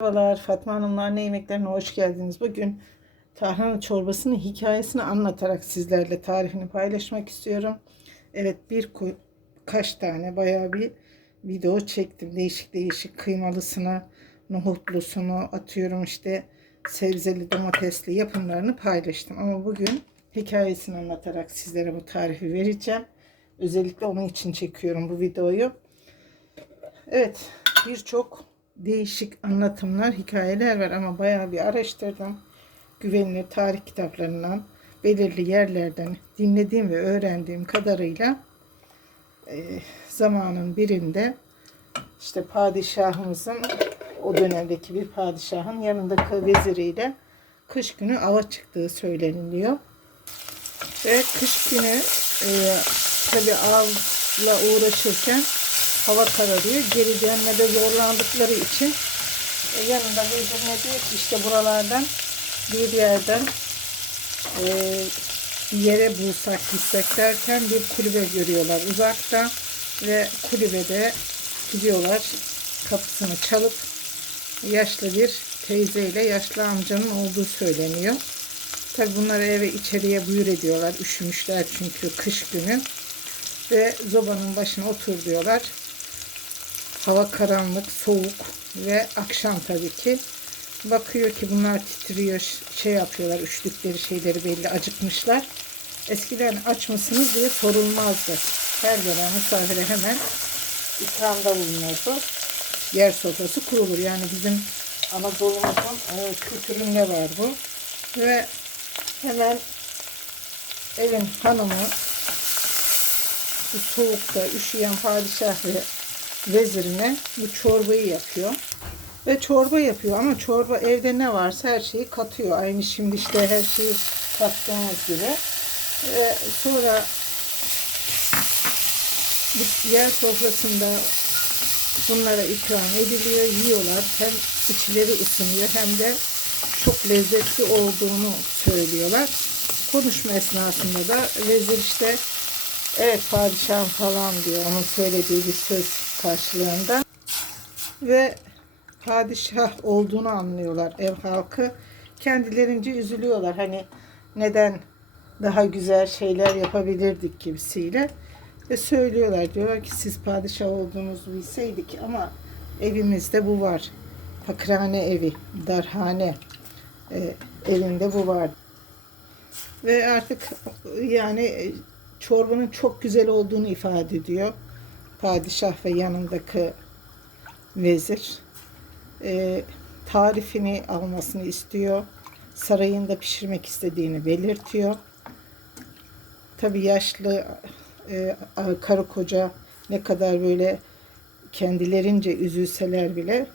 Merhabalar Fatma Hanım'la anne yemeklerine hoş geldiniz. Bugün tarhana çorbasının hikayesini anlatarak sizlerle tarifini paylaşmak istiyorum. Evet bir kaç tane bayağı bir video çektim. Değişik değişik kıymalısına, nohutlusunu atıyorum işte sebzeli domatesli yapımlarını paylaştım. Ama bugün hikayesini anlatarak sizlere bu tarifi vereceğim. Özellikle onun için çekiyorum bu videoyu. Evet birçok değişik anlatımlar, hikayeler var ama bayağı bir araştırdım. Güvenilir tarih kitaplarından, belirli yerlerden dinlediğim ve öğrendiğim kadarıyla e, zamanın birinde işte padişahımızın o dönemdeki bir padişahın yanındaki veziriyle kış günü ava çıktığı söyleniliyor. Ve kış günü e, tabi avla uğraşırken hava kararıyor. Geri dönmede zorlandıkları için e, yanında vezirine diyor ki işte buralardan bir yerden e, bir yere bulsak gitsek derken bir kulübe görüyorlar uzakta ve kulübede gidiyorlar kapısını çalıp yaşlı bir teyzeyle yaşlı amcanın olduğu söyleniyor. Tabi bunları eve içeriye buyur ediyorlar. Üşümüşler çünkü kış günü. Ve zobanın başına otur diyorlar. Hava karanlık, soğuk ve akşam tabii ki. Bakıyor ki bunlar titriyor, şey yapıyorlar, üşüdükleri şeyleri belli, acıkmışlar. Eskiden aç mısınız diye sorulmazdı. Her gelen misafire hemen ikramda bulunurdu. Yer sofrası kurulur. Yani bizim Anadolu'muzun e, kültüründe var bu. Ve hemen evin hanımı bu soğukta üşüyen padişah ve vezirine bu çorbayı yapıyor. Ve çorba yapıyor ama çorba evde ne varsa her şeyi katıyor. Aynı şimdi işte her şeyi kattığımız gibi. Ve sonra bu yer sofrasında bunlara ikram ediliyor, yiyorlar. Hem içleri ısınıyor hem de çok lezzetli olduğunu söylüyorlar. Konuşma esnasında da vezir işte evet padişahım falan diyor onun söylediği bir söz karşılığında. Ve padişah olduğunu anlıyorlar ev halkı. Kendilerince üzülüyorlar. Hani neden daha güzel şeyler yapabilirdik gibisiyle. Ve söylüyorlar. Diyorlar ki siz padişah olduğunuzu bilseydik ama evimizde bu var. Fakirhane evi, darhane e, evinde bu var. Ve artık yani çorbanın çok güzel olduğunu ifade ediyor. Padişah ve yanındaki vezir. E, tarifini almasını istiyor. Sarayında pişirmek istediğini belirtiyor. Tabi yaşlı e, karı koca ne kadar böyle kendilerince üzülseler bile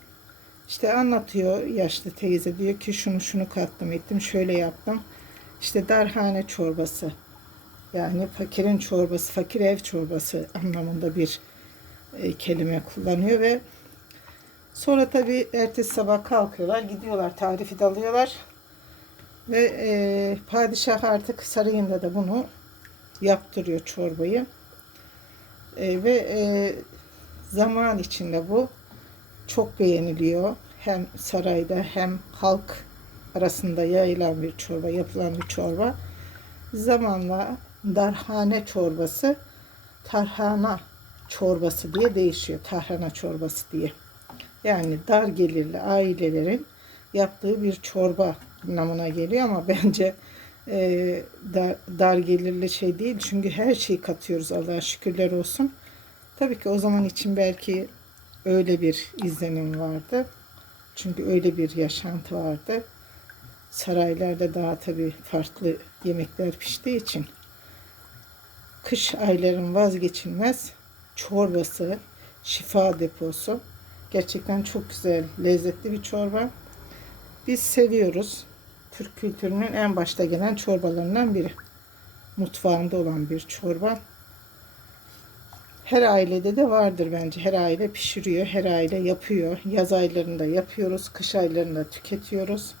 işte anlatıyor yaşlı teyze diyor ki şunu şunu kattım ettim şöyle yaptım. İşte darhane çorbası yani fakirin çorbası, fakir ev çorbası anlamında bir e, kelime kullanıyor ve sonra tabi ertesi sabah kalkıyorlar, gidiyorlar, tarifi de alıyorlar ve e, padişah artık sarayında da bunu yaptırıyor çorbayı E, ve e, zaman içinde bu çok beğeniliyor. Hem sarayda hem halk arasında yayılan bir çorba, yapılan bir çorba. Zamanla darhane çorbası tarhana çorbası diye değişiyor. Tarhana çorbası diye. Yani dar gelirli ailelerin yaptığı bir çorba namına geliyor ama bence e, dar, dar gelirli şey değil. Çünkü her şeyi katıyoruz Allah'a şükürler olsun. Tabii ki o zaman için belki öyle bir izlenim vardı. Çünkü öyle bir yaşantı vardı. Saraylarda daha tabii farklı yemekler piştiği için kış ayların vazgeçilmez çorbası, şifa deposu. Gerçekten çok güzel, lezzetli bir çorba. Biz seviyoruz. Türk kültürünün en başta gelen çorbalarından biri. Mutfağında olan bir çorba. Her ailede de vardır bence. Her aile pişiriyor, her aile yapıyor. Yaz aylarında yapıyoruz, kış aylarında tüketiyoruz.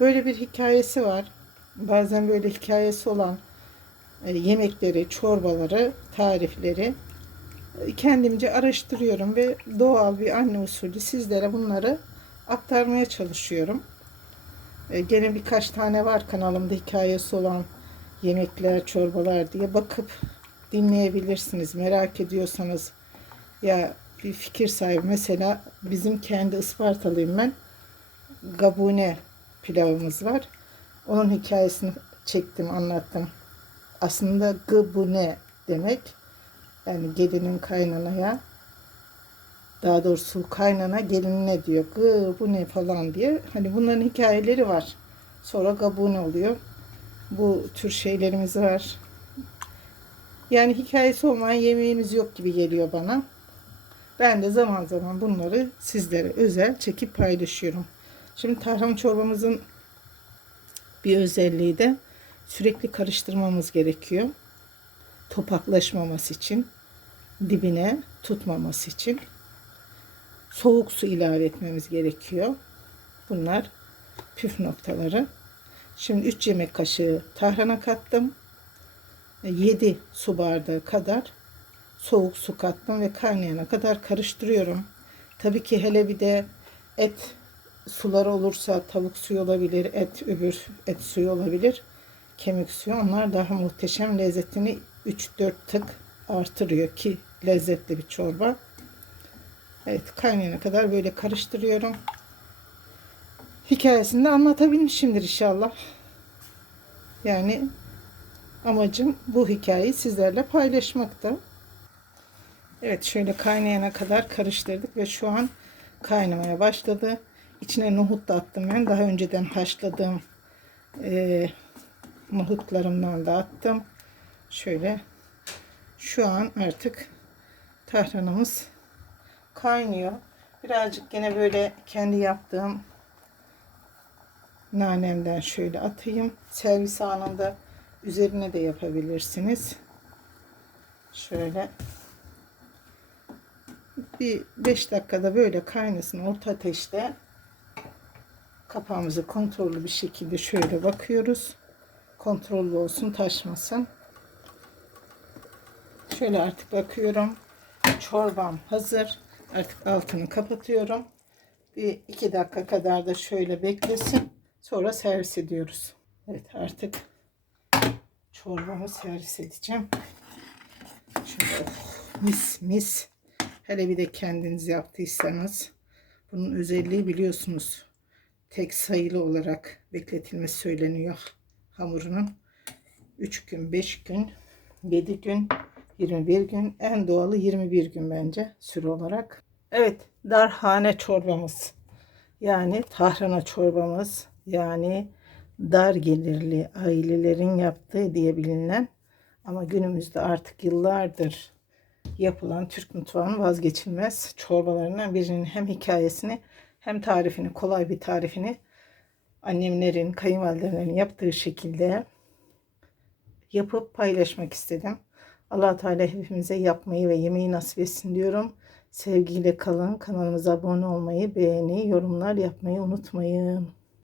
Böyle bir hikayesi var. Bazen böyle hikayesi olan yemekleri, çorbaları, tarifleri e, kendimce araştırıyorum ve doğal bir anne usulü sizlere bunları aktarmaya çalışıyorum. E, gene birkaç tane var kanalımda hikayesi olan yemekler, çorbalar diye bakıp dinleyebilirsiniz. Merak ediyorsanız ya bir fikir sahibi mesela bizim kendi Ispartalıyım ben. Gabune pilavımız var. Onun hikayesini çektim, anlattım. Aslında gabune demek. Yani gelinin kaynanaya daha doğrusu kaynana gelinine diyor. Gı bu ne falan diye. Hani bunların hikayeleri var. Sonra gabune oluyor. Bu tür şeylerimiz var. Yani hikayesi olmayan yemeğimiz yok gibi geliyor bana. Ben de zaman zaman bunları sizlere özel çekip paylaşıyorum. Şimdi tarhana çorbamızın bir özelliği de sürekli karıştırmamız gerekiyor. Topaklaşmaması için, dibine tutmaması için soğuk su ilave etmemiz gerekiyor. Bunlar püf noktaları. Şimdi 3 yemek kaşığı tarhana kattım. 7 su bardağı kadar soğuk su kattım ve kaynayana kadar karıştırıyorum. Tabii ki hele bir de et suları olursa tavuk suyu olabilir, et öbür et suyu olabilir, kemik suyu. Onlar daha muhteşem lezzetini 3-4 tık artırıyor ki lezzetli bir çorba. Evet kaynayana kadar böyle karıştırıyorum. Hikayesini de anlatabilmişimdir inşallah. Yani amacım bu hikayeyi sizlerle paylaşmakta. Evet şöyle kaynayana kadar karıştırdık ve şu an kaynamaya başladı. İçine nohut da attım ben. Daha önceden haşladığım e, nohutlarımdan da attım. Şöyle şu an artık tahranımız kaynıyor. Birazcık gene böyle kendi yaptığım nanemden şöyle atayım. Servis anında üzerine de yapabilirsiniz. Şöyle bir 5 dakikada böyle kaynasın orta ateşte kapağımızı kontrollü bir şekilde şöyle bakıyoruz. Kontrollü olsun taşmasın. Şöyle artık bakıyorum. Çorbam hazır. Artık altını kapatıyorum. Bir iki dakika kadar da şöyle beklesin. Sonra servis ediyoruz. Evet artık çorbamı servis edeceğim. Şöyle mis mis. Hele bir de kendiniz yaptıysanız. Bunun özelliği biliyorsunuz. Tek sayılı olarak bekletilmesi söyleniyor hamurunun. 3 gün, 5 gün, 7 gün, 21 gün. En doğalı 21 gün bence süre olarak. Evet, darhane çorbamız. Yani tahrana çorbamız. Yani dar gelirli ailelerin yaptığı diye bilinen ama günümüzde artık yıllardır yapılan Türk mutfağının vazgeçilmez çorbalarından birinin hem hikayesini hem tarifini, kolay bir tarifini annemlerin, kayınvalidelerin yaptığı şekilde yapıp paylaşmak istedim. allah Teala hepimize yapmayı ve yemeği nasip etsin diyorum. Sevgiyle kalın. Kanalımıza abone olmayı, beğeni, yorumlar yapmayı unutmayın.